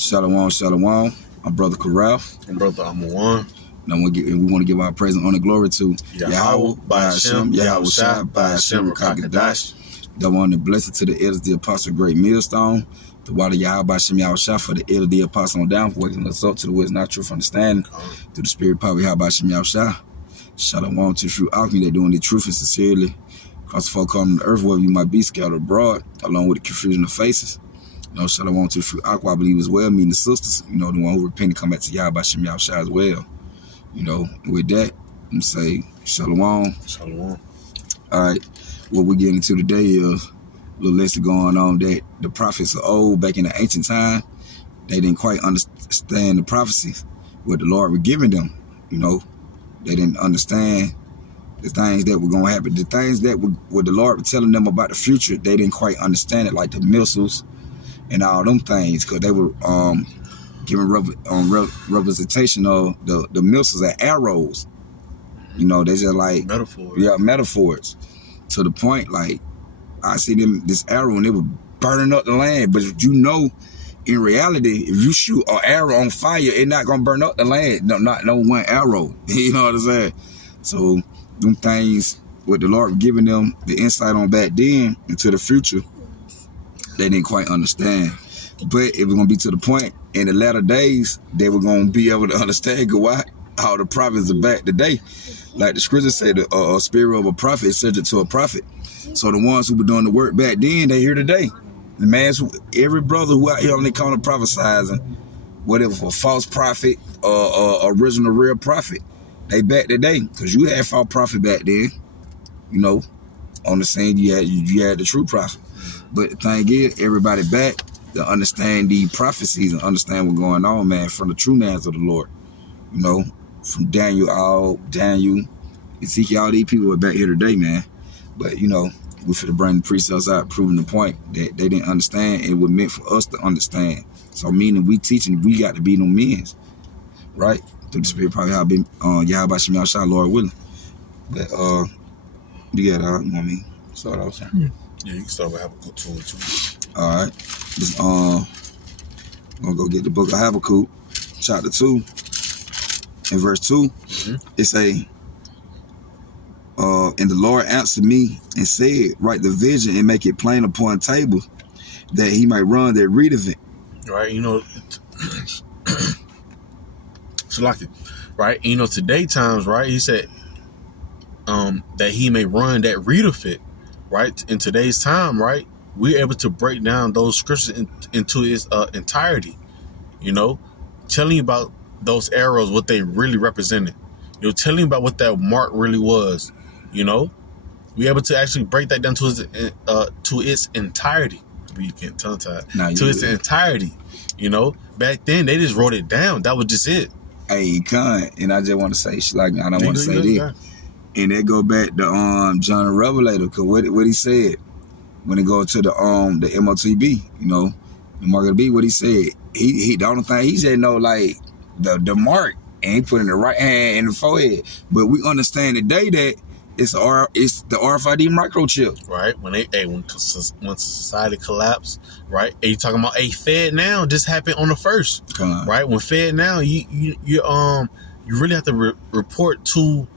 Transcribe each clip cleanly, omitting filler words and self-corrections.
Shalom, shalom. I'm Brother Corral. And Brother Amwan. And we want to give our praise and honor and glory to Yahweh, by Hashem, Yahweh Shai, by Hashem, Rakakadash. The one that blessed to the elders, the apostle, great millstone. The water Yahweh by Hashem, Yahweh Shai, for the elder, the apostle on down, for waking us up to the wisdom, not truth, understanding. Through the spirit, power, Yahweh by Hashem, Yahweh Shai. Shalom to true alchemy that doing the truth and sincerely. Across the folk on the earth, wherever you might be scattered abroad, along with the confusion of faces. Shalom to the true aqua, I believe as well, meeting the sisters, the one who repented, come back to Yahweh by Hashem, Yahweh Shai as well. With that, I'm going to say shalom. Shalom. All right, what we're getting into today is a little lesson going on that the prophets of old, back in the ancient time, they didn't quite understand the prophecies, what the Lord was giving them. They didn't understand the things that were going to happen. The things that what the Lord was telling them about the future, they didn't quite understand it, like the missiles and all them things, because they were giving representation of the missiles and arrows. They just like metaphors. Yeah, metaphors. To the point, like I see them this arrow and they were burning up the land, but in reality, if you shoot an arrow on fire, it's not gonna burn up the land. Not one arrow. You know what I'm saying? So them things, what the Lord giving them the insight on back then into the future, they didn't quite understand. But it was gonna be to the point in the latter days they were gonna be able to understand why all the prophets are back today. Like the scripture said, a spirit of a prophet is subject to a prophet. So the ones who were doing the work back then, they here today. The man, every brother who out here on the corner prophesizing, whatever, for false prophet or original real prophet, they back today. Because you had false prophet back then, on the scene you had the true prophet. But the thing is, everybody back to understand the prophecies and understand what's going on, man, from the true mans of the Lord. From Daniel, Ezekiel, all these people are back here today, man. But, we finna bring the precepts out, proving the point that they didn't understand and it was meant for us to understand. So meaning we teaching, we got to be no men's, right? Through the spirit, probably how been Yahweh by Hashem, Yahweh Shai, Lord willing. But you got you want me to start off? Yeah, you can start with Habakkuk 2 and 2. All right. Just gonna go get the book of Habakkuk, chapter 2, and verse 2. Mm-hmm. It say, and the Lord answered me and said, write the vision and make it plain upon tables, that he might run that read of it. Right, so like it, right? Today times, right? He said that he may run that read of it, right? In today's time, right? We're able to break down those scriptures into its entirety, telling you about those arrows, what they really represented, telling you about what that mark really was, we're able to actually break that down to its entirety. You can't tongue tie to its entirety. Back then they just wrote it down. That was just it. Hey, and I just want to say, I don't want to say this, and that go back to John the Revelator, because what he said when it go to the MOTB, the mark of the beast, what he said, he the only thing he said, like the mark, and he put in the right hand in the forehead. But we understand today that it's the RFID microchip. Right. When society collapsed, right? And you talking about Fed now? This happened on the 1st, right? When Fed now, you really have to report to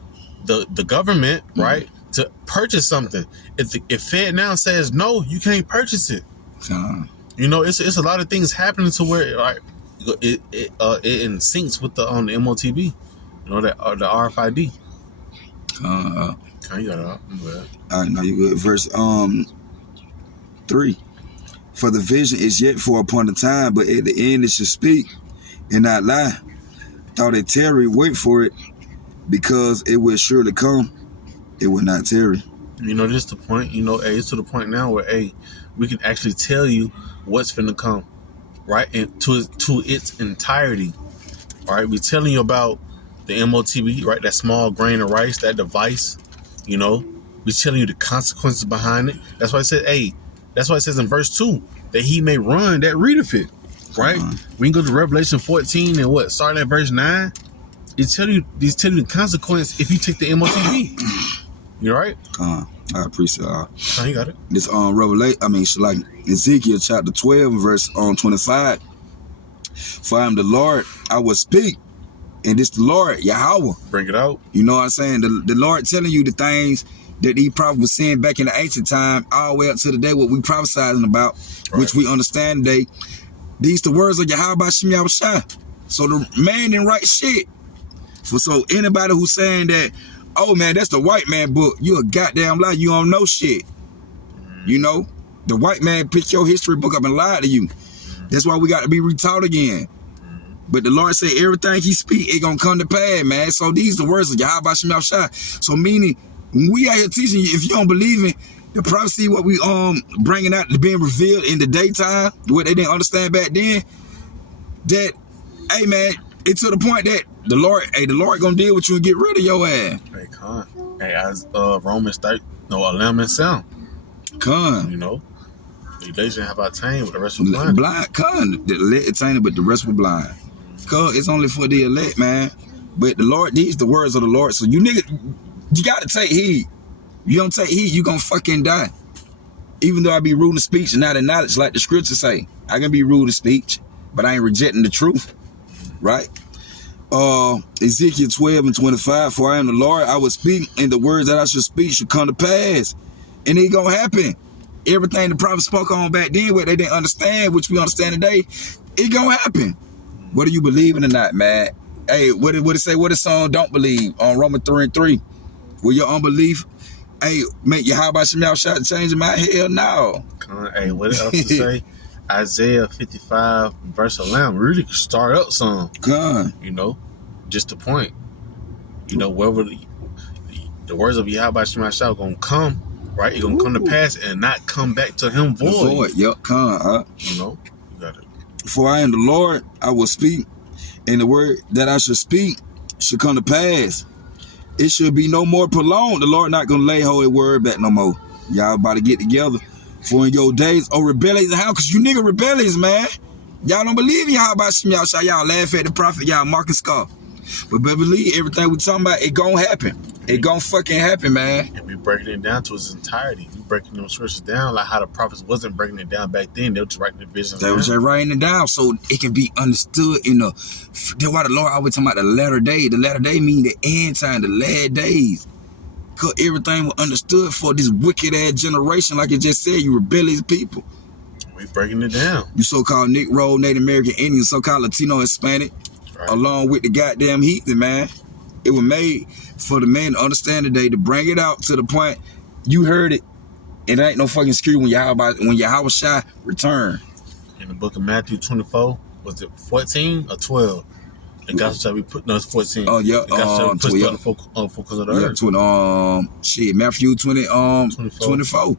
the government, right, to purchase something. If Fed now says no, you can't purchase it. It's a lot of things happening to where it in syncs with the MOTB, the RFID. You got it up. All right, now you good. Verse 3. For the vision is yet for a point of time, but at the end it should speak and not lie. Thought it tarry, wait for it, because it will surely come. It will not tarry. This is the point. It's to the point now where we can actually tell you what's finna come, right? And to its entirety. All right, we're telling you about the MOTB, right? That small grain of rice, that device. We're telling you the consequences behind it. That's why I said, that's why it says in verse 2 that he may run that readeth it, right? We can go to Revelation 14 and starting at verse 9. He's telling you the consequence if you take the MOTB. You right? I appreciate it. You got it. This Revelation, like Ezekiel chapter 12 verse 25. For I am the Lord, I will speak. And this the Lord, Yahweh. Bring it out. You know what I'm saying? The Lord telling you the things that he probably was saying back in the ancient time, all the way up to the day what we prophesizing about, right, which we understand today. These the words of Yahweh Shem Yahushua. So the man didn't write shit. So anybody who's saying that, oh man, that's the white man book, you a goddamn lie. You don't know shit. You know? The white man picked your history book up and lied to you. That's why we got to be retaught again. But the Lord said everything he speak, it gonna come to pass, man. So these the words of Yahweh Shem Yahushua. So meaning, when we out here teaching you, if you don't believe in the prophecy, what we bringing out, being revealed in the daytime, what they didn't understand back then, that, hey man, it's to the point that the Lord gonna deal with you and get rid of your ass. Hey, con. Hey, as Romans 11 and 7. Con. You know, the elect have attained, but the rest were blind. Con. The elect attained, but the rest were blind. Cause it's only for the elect, man. But the Lord, these the words of the Lord. So you niggas, you gotta take heed. You don't take heed, you gonna fucking die. Even though I be rude in speech and not in knowledge, like the scriptures say. I can be rude in speech, but I ain't rejecting the truth. Right? Ezekiel 12 and 25, for I am the Lord, I will speak, and the words that I should speak should come to pass. And it gonna happen. Everything the prophet spoke on back then, what they didn't understand, which we understand today, it gonna happen. Whether you believe it or not, man. Hey, what it say? What the song don't believe on Romans 3 and 3? Will your unbelief, hey, make your how about some y'all shot change my hell no. Hey, what else to say? Isaiah 55 verse 11 really could start up some. You know, just the point. You know, wherever the words of Yahweh Shem Yahushua gonna come, right? It's gonna come to pass and not come back to him void. Yep, You know, you got it. For I am the Lord, I will speak, and the word that I should speak should come to pass. It should be no more prolonged. The Lord not gonna lay holy word back no more. Y'all about to get together. For in your days, oh rebellious, how? Cause you nigga rebellious, man. Y'all don't believe in y'all about Shem Yahushua. Y'all laugh at the prophet, y'all mock and scoff. But believe everything we talking about, it gonna happen. It gonna fucking happen, man. And we breaking it down to its entirety. We breaking them scriptures down like how the prophets wasn't breaking it down back then. They were just writing the visions. They were just writing it down so it can be understood in the. That's why the Lord always talking about the latter day. The latter day mean the end time, the last days. Cause everything was understood for this wicked ass generation, like it just said, you rebellious people. We breaking it down. You so-called Negro, Native American Indian, so-called Latino, Hispanic, right, along with the goddamn heathen, man. It was made for the man to understand today, to bring it out to the point you heard it. It ain't no fucking screw when Yahweh Shai return. In the book of Matthew 24, was it 14 or 12? The gospel shall be put, no, it's 14. Oh, yeah. The gospel shall be pushed on the focus of the earth. Matthew 24.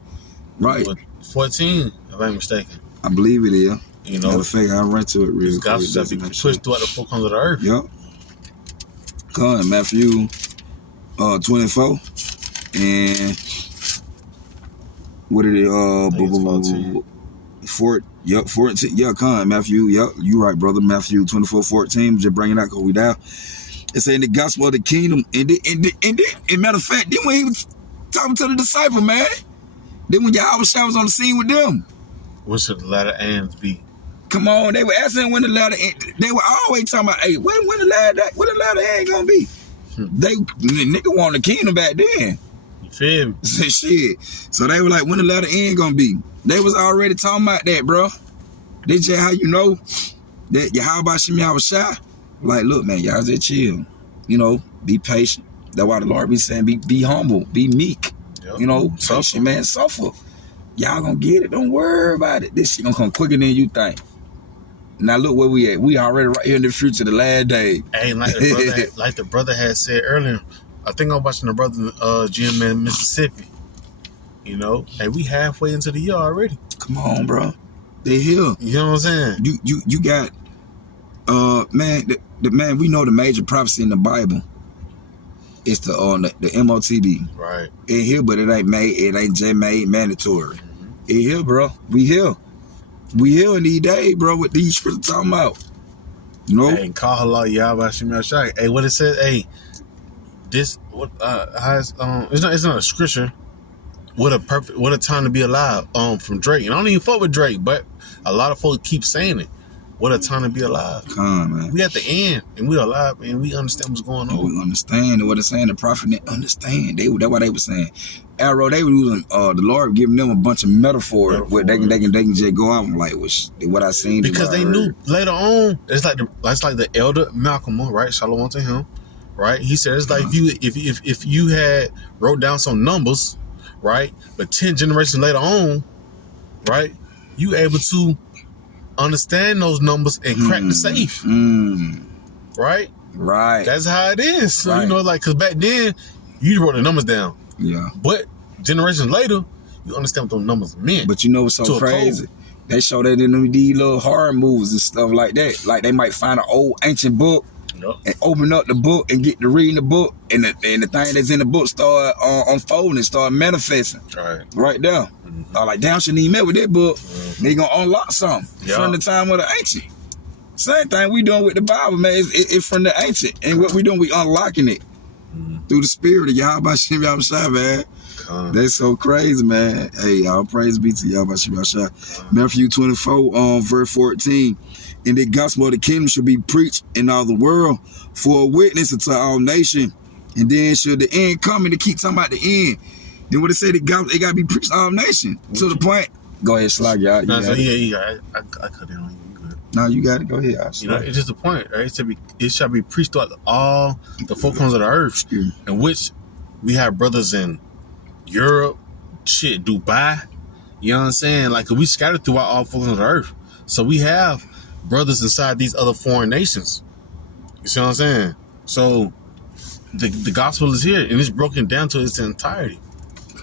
Right. 14, if I'm mistaken. I believe it is. You know, matter of fact, I'll run to it real quick. The gospel shall be pushed throughout the four corners of the earth. Yep. Come on, Matthew 24. And what did it? 14. Yeah, come on, Matthew. Yep, you right, brother. Matthew 24:14. Just bring it out because we down. It's saying the gospel of the kingdom. And matter of fact, then when he was talking to the disciple, man, then when Yahweh was on the scene with them. What should the latter ends be? Come on, they were asking when the latter end. They were always talking about, hey, when the latter end gonna be? The nigga wanted the kingdom back then. You feel me? Shit. So they were like, when the latter end gonna be? They was already talking about that, bro. They just how you know that Yahweh Shem Yahushua. Like, look, man, y'all just chill. You know, be patient. That's why the Lord be saying, be humble, be meek. Yep. You know, patient, man, suffer. Y'all gonna get it. Don't worry about it. This shit gonna come quicker than you think. Now look where we at. We already right here in the future, the last day. Hey, like the brother had said earlier, I think I'm watching the brother GM in Mississippi. You know, hey, we halfway into the year already. Come on, bro. They here. You know what I'm saying? You got man, the man, we know the major prophecy in the Bible. It's the MOTB. Right. It here, but it ain't just made mandatory. It here, bro. We here. We here in these days, bro, with these scriptures talking about. You know? Hey, call halal Yahweh Shem Yahushua. Hey, what it says, hey, this what it's not a scripture. What a time to be alive. From Drake. And I don't even fuck with Drake, but a lot of folks keep saying it. what a time to be alive. Man. We at the end, and we alive, and we understand what's going on. We understand what they're saying. The prophet didn't understand. That's what they were saying. Arrow, they were using the Lord giving them a bunch of metaphors where they can just go out and like what I seen. Because they knew later on, it's like the elder Malcolm, right? Shalom to him, right? He said it's like if you had wrote down some numbers, right? But 10 generations later on, right, you able to understand those numbers and crack the safe, right? Right. That's how it is. So right. like because back then you wrote the numbers down. Yeah. But generations later, you understand what those numbers meant. But you know what's so crazy? They show that in these little horror movies and stuff like that. Like they might find an old ancient book and open up the book and get to reading the book, and the thing that's in the book start unfolding, start manifesting. Right there. Like, damn, shouldn't even met with that book. They gonna unlock something from the time of the ancient. Same thing we doing with the Bible, man. It's from the ancient, and what we doing, we unlocking it through the spirit of Yahweh Shem Yahushua, man. That's so crazy, man. Hey, all praise be to Yahweh Shem Yahushua. Matthew 24, verse 14. And the gospel of the kingdom should be preached in all the world for a witness unto all nations. And then should the end come, and to keep talking about the end. Then what it say, it got to be preached to all nations. To the point. Go ahead, Slug, y'all. I cut in on you. No, you got it. Go ahead. It's just the point, right? It shall be preached throughout all the four corners of the earth, in which we have brothers in Europe, Dubai. You know what I'm saying? Like, we scattered throughout all four corners of the earth. So we have brothers inside these other foreign nations. You see what I'm saying? So the gospel is here, and it's broken down to its entirety.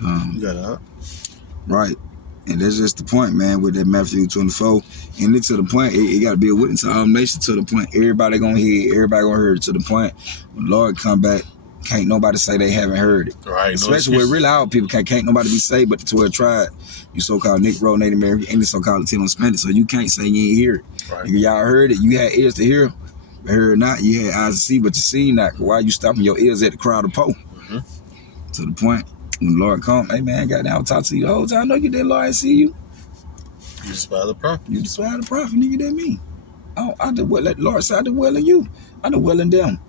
You got it, huh? Right. And that's just the point, man, with that Matthew 24. And it's to the point, it got to be a witness to all nations, to the point everybody going to hear, everybody going to hear it, to the point when the Lord come back, can't nobody say they haven't heard it. Right. Especially with really our people, can't nobody be saved but the 12 tribe. You so-called Negro, Native American, and the so-called Latino Spanish, so you can't say you ain't hear it. Right. If y'all heard it, you had ears to hear, but heard it not, you had eyes to see, but you see not. Why you stopping your ears at the crowd of Poe? To the point. When the Lord come, hey man, goddamn, I'll talk to you the whole time. I know you did, Lord, I see you. You just by the prophet. You just by the prophet, nigga, that me. I did well, let the Lord say I did well in you. I did well in them.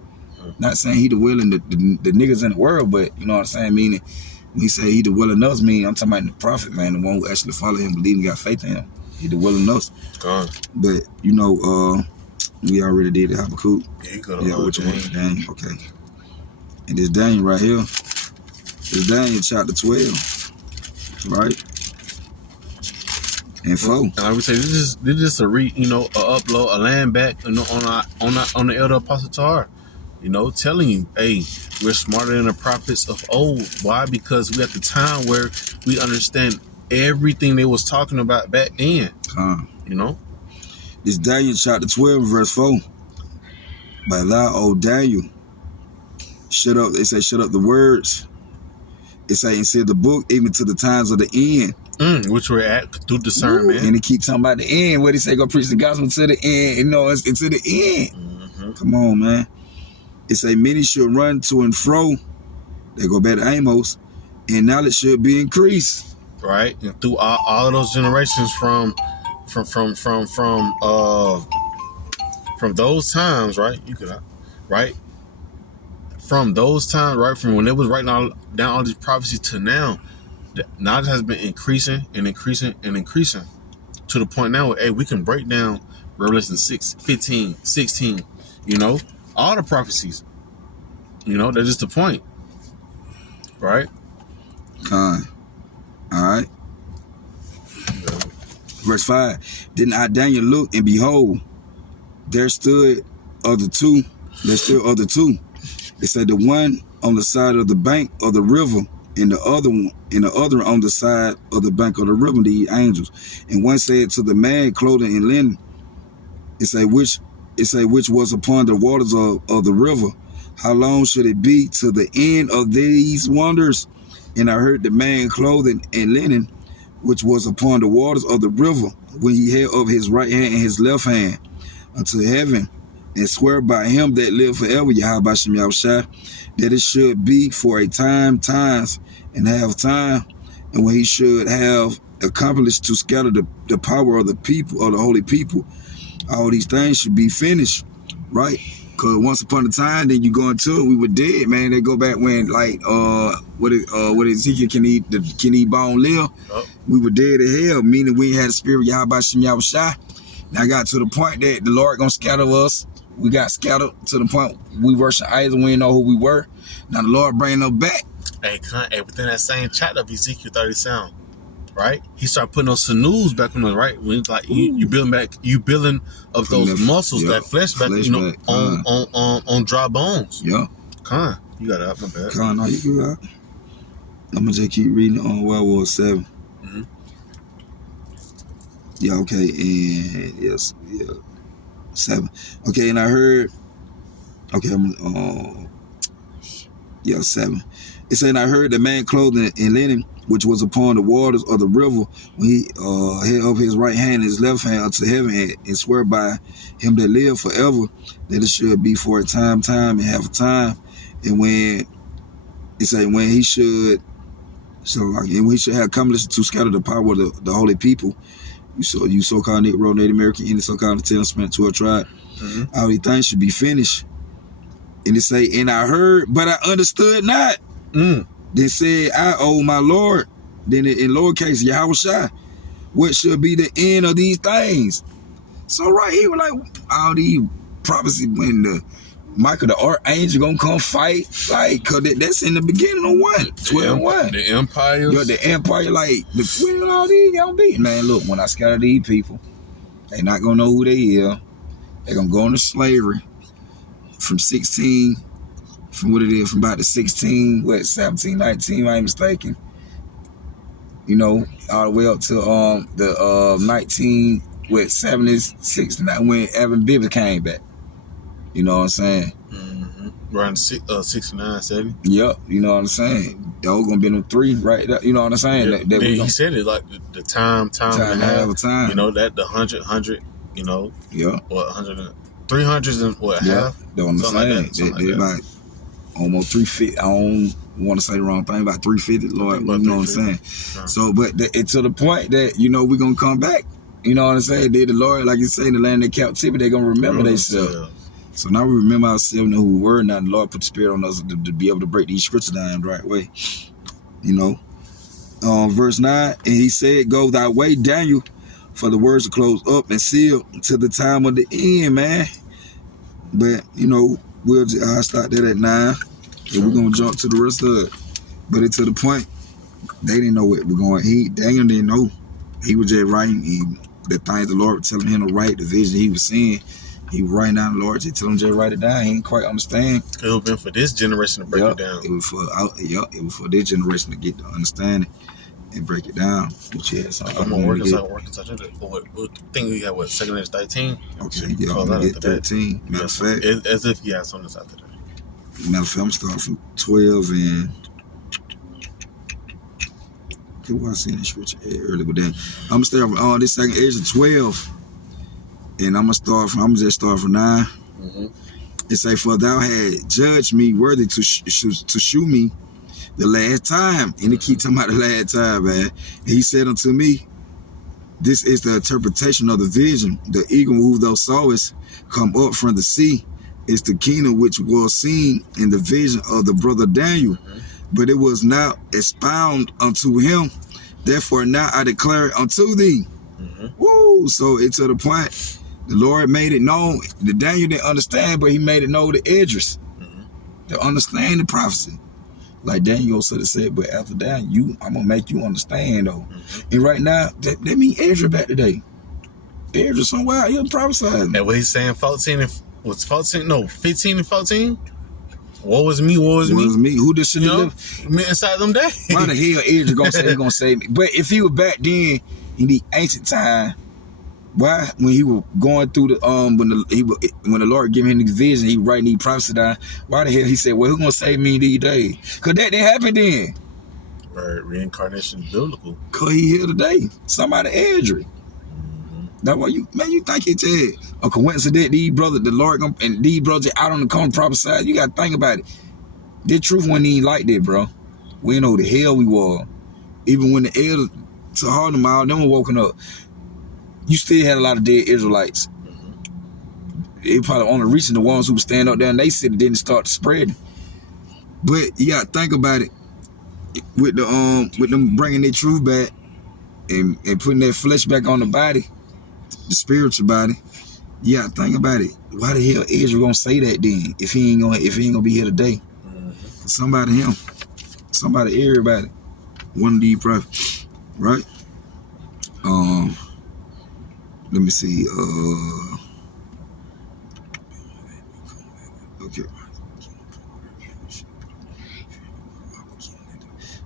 Not saying he did well in the niggas in the world, but you know what I'm saying? Meaning, when he say he did well in us, meaning I'm talking about the prophet, man, the one who actually follow him, believe and got faith in him. He did well in us. But, you know, we already did the Habakkuk. Yeah, you got which one? Daniel, okay. And this Daniel right here. It's Daniel chapter 12, right? And 4. And like we say, this is a upload, a land back, on the elder apostle Tahar, telling you, hey, we're smarter than the prophets of old. Why? Because we're at the time where we understand everything they was talking about back then. It's Daniel chapter 12, verse 4. By thou, O Daniel, shut up. They say, shut up the words. It say, and said the book, even to the times of the end. Which we're at through discernment. And he keep talking about the end. What he say, go preach the gospel to the end. It's to the end. Come on, man. It say, many should run to and fro. They go back to Amos. And knowledge should be increased. Right. And through all of those generations from those times, right? Right? From those times, right, from when they was writing down all these prophecies to now, the knowledge has been increasing and increasing and increasing to the point now where, hey, we can break down Revelation 6, 15, 16, all the prophecies. That's just the point. Right? All right. Verse 5. Then I, Daniel, looked, and behold, there stood other two. It said the one on the side of the bank of the river, and the other on the side of the bank of the river, the angels. And one said to the man clothed in linen, which was upon the waters of the river, how long should it be to the end of these wonders? And I heard the man clothed in linen, which was upon the waters of the river, when he held up his right hand and his left hand unto heaven, and swear by him that live forever, Yahweh Shem Yahushua, that it should be for a times, and half time, and when he should have accomplished to scatter the power of the people, of the holy people, all these things should be finished, right? Cause once upon a time, then you go into it, we were dead, man. They go back when like what Ezekiel can eat bone live. Oh. We were dead to hell, meaning we had a spirit Yahweh Shem Yahushai. Now I got to the point that the Lord gonna scatter us. We got scattered to the point we worship idols. We didn't know who we were. Now the Lord bringing us back. Hey, within that same chapter of Ezekiel 37, right? He started putting those sinews back on us, right? When it's like you building up those muscles, that flesh back, on dry bones. Yeah. Con, you got it up, my bad. Con, no, you good. I'm gonna just keep reading on World War 7. Mm-hmm. Yeah, okay, and yes, yeah, 7. Okay, and I heard. Okay, 7. It said, I heard the man clothed in linen, which was upon the waters of the river, when he held up his right hand and his left hand unto heaven, and swear by him that live forever, that it should be for a time, and half a time. And when it said, when he should have accomplished to scatter the power of the holy people, you so-called Negro, Native American, Indian, so-called Spent to a tribe, all these things should be finished. And it say, and I heard, but I understood not. Then said, I, oh my Lord, then in lowercase, Yahushua, what should be the end of these things? So right here, like all these prophecies when the Michael the archangel gonna come fight, like, cause that's in the beginning of 12:1. The empires. Yeah, the empire, like when all these gonna be. Man, look, when I scatter these people, they not gonna know who they are. They gonna go into slavery from about the 16, 17, 19, I ain't mistaken. You know, all the way up to the 70s, 69, when Evan Bibbs came back. You know what I'm saying? Mm-hmm. Around 69, 70. Yep, you know what I'm saying? Those gonna be them 3 right there. You know what I'm saying? Yeah, he said it like the time and a half of time. You know, that the 100, you know. Yeah. What, 300s and what, half? That's what I'm saying. They about almost 350. I don't want to say the wrong thing, about 350, Lord. You know what I'm saying? Right. So, but to the point that, you know, we're going to come back. You know what I'm saying? Did the Lord, like you say, in the land of captivity, they're going to remember themselves. So now we remember ourselves and who we were. Now the Lord put the Spirit on us to be able to break these scriptures down the right way. You know? Verse 9, and he said, go thy way, Daniel, for the words are closed up and sealed to the time of the end, man. But, you know, I'll start that at 9, and we're going to jump to the rest of it. But it's to the point, they didn't know what we're going. Daniel didn't know. He was just writing the things the Lord was telling him to write, the vision he was seeing. He was writing down the Lord, just tell him just write it down. He didn't quite understand. It would have been for this generation to break it down. It was for this generation to get to understand it and break it down. Which I'm on working such a what thing we had, what, 2nd Age 13? Okay, yeah, I'm gonna get 13. Matter of fact, as if you had something after that. Matter of fact, I'm starting from 12 and okay, well, I seen this scripture earlier, but then I'm gonna start from this 2nd Age of 12, and I'm gonna just start from 9. Mm-hmm. It say, for thou had judged me worthy to shew me the last time. And it keep talking about the last time, man. And he said unto me, this is the interpretation of the vision. The eagle who thou sawest come up from the sea is the kingdom which was seen in the vision of the brother Daniel. Mm-hmm. But it was not expound unto him. Therefore now I declare it unto thee. Mm-hmm. Woo! So it's to the point, the Lord made it known. The Daniel didn't understand, but he made it known to Idris. Mm-hmm. To understand the prophecy. Like Daniel sort of said, but after that, I'm gonna make you understand though. Mm-hmm. And right now, that mean Ezra back today. Ezra somewhere out here prophesying. And what he's saying, 15 and 14? What was me? Who this should have me inside them days? Why the hell Ezra gonna say he gonna save me? But if he was back then in the ancient time, why when he was going through the when the Lord gave him the vision, he writing these prophecies down, why the hell he said, well, who's gonna save me these days? Cause that didn't happen then. Right, reincarnation biblical. Cause he here today. Somebody Ezra. Mm-hmm. That's why you think it's a coincidence. These brothers, the Lord and these brothers out on the corner prophesy. You gotta think about it. The truth wasn't even like that, bro. We didn't know the hell we were. Even when the elders to Harlem, all them were woken up. You still had a lot of dead Israelites. Mm-hmm. it probably only reaching the ones who stand up there and they said it didn't start spreading. But you gotta think about it with them bringing their truth back and putting their flesh back on the body, the spiritual body. You gotta think about it. Why the hell Israel gonna say that then if he ain't gonna be here today? Somebody him, somebody everybody, one of these prophets, right? Let me see. Okay.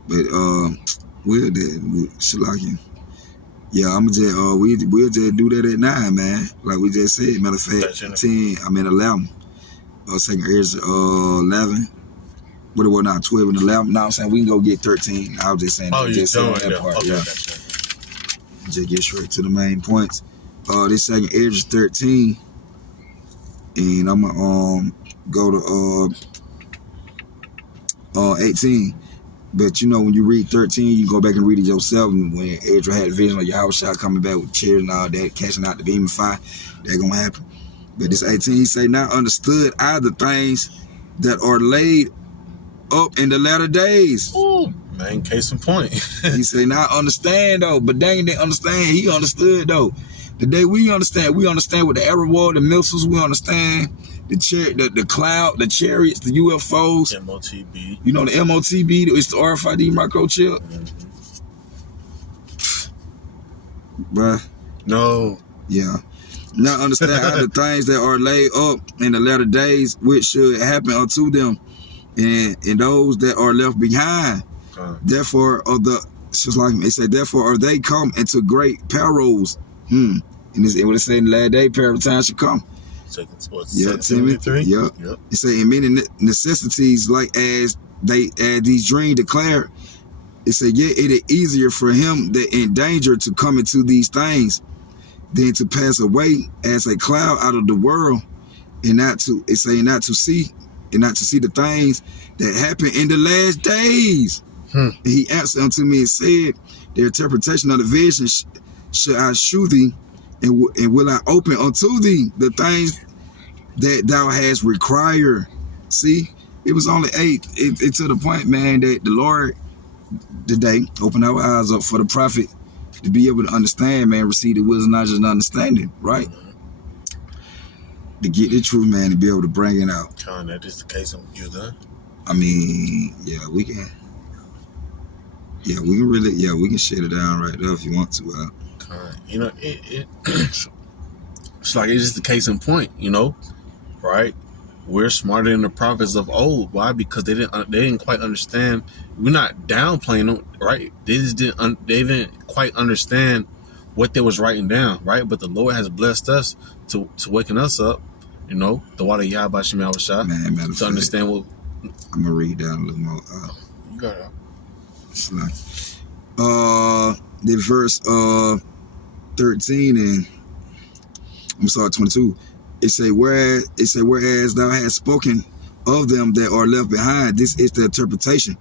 But we'll Shalakim. Yeah, I'm just we'll just do that at 9, man. Like we just said. Matter of fact, 10. I mean 11. Second is 11. But it was not 12 and 11. Now I'm saying we can go get 13. I was just saying. Oh, just saying that part. Okay, yeah. Just get straight to the main points. This second edge is 13, and I'm gonna go to 18. But you know, when you read 13, you go back and read it yourself. And when Ezra had a vision of Yahushua coming back with chairs and all that, catching out the beam of fire, that gonna happen. But this 18, he say, not understood are the things that are laid up in the latter days. Ooh, man, case in point. He say, not understand though, but dang, they understand. He understood though. The day we understand with the Arab war, the missiles, we understand the cloud, the chariots, the UFOs. MOTB. You know, the MOTB, it's the RFID microchip. Bruh. No. Yeah. Now understand how the things that are laid up in the latter days, which should happen unto them, and those that are left behind. Therefore, just like they say, therefore are they come into great perils. And it would say in the last day, peril time should come. Yeah, Timothy. Yeah. Yep. It say in many necessities, like as these dreams declare, it say, yet it is easier for him that in danger to come into these things than to pass away as a cloud out of the world, and not to see the things that happen in the last days. And he answered unto me and said, the interpretation of the vision shall I shew thee, and will I open unto thee the things that thou hast required. See, it was only 8. It to the point, man, that the Lord today opened our eyes up for the prophet to be able to understand, man, receive the wisdom, not just understanding, right? To get the truth, man, to be able to bring it out. Con, that is the case of you, huh? I mean, yeah, we can. Yeah, we can really, we can shut it down right there if you want to. You know, it's like it's just the case in point, you know, right? We're smarter than the prophets of old. Why? Because they didn't quite understand. We're not downplaying them, right? They didn't quite understand what they was writing down, right? But the Lord has blessed us to waking us up, you know, the water Yahweh Shema Shah, to understand what. I'm gonna read down a little more. You got it. It's like, the verse 13 and I'm sorry, 22. It say whereas thou hast spoken of them that are left behind, this is the interpretation.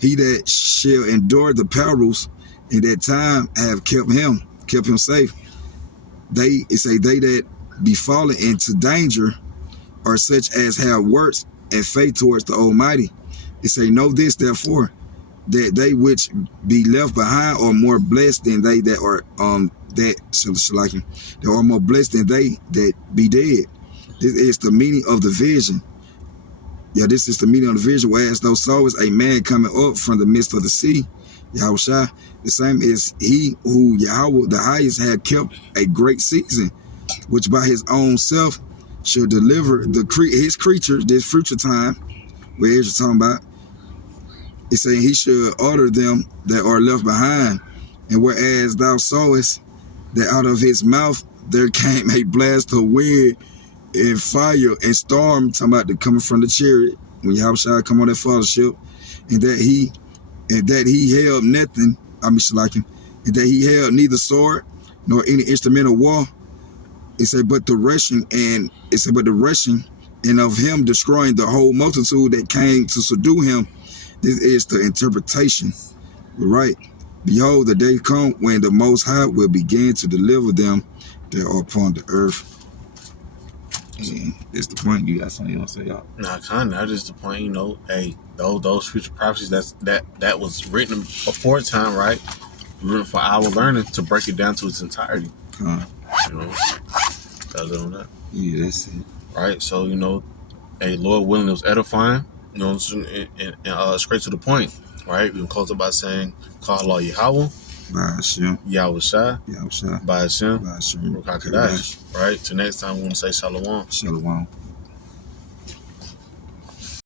He that shall endure the perils in that time have kept him safe. They that be fallen into danger are such as have works and faith towards the Almighty. It say, know this therefore, that they which be left behind are more blessed than they that are they are more blessed than they that be dead. This is the meaning of the vision. Yeah, this is the meaning of the vision. Whereas thou sawest a man coming up from the midst of the sea, Yahushua, the same is he who Yahweh the highest had kept a great season, which by his own self should deliver his creatures this future time, where you're talking about. It's saying he should order them that are left behind. And whereas thou sawest that out of his mouth there came a blast of wind and fire and storm, talking about the coming from the chariot, when Yahushua come on that fellowship, and that he held nothing, and that he held neither sword nor any instrument of war. It said, but the rushing and of him destroying the whole multitude that came to subdue him. This is the interpretation, right? Behold, the day come when the Most High will begin to deliver them that are upon the earth. Yeah, that's the point. You got something you want to say, y'all? Nah, kind of. That's just the point. You know, hey, those future prophecies that was written before time, right? Written for our learning to break it down to its entirety. You know, that's it on that. Yeah, that's it. Right. So you know, hey, Lord willing, it was edifying. You know, and straight to the point. Right. We can close it by saying, "Call Allah Yahweh, By Hashem. Yahweh Shah, Yahweh Shah. by Hashem, By Hashem. Ruach HaKodesh." Right. Till next time, we want to say Shalom. Shalom.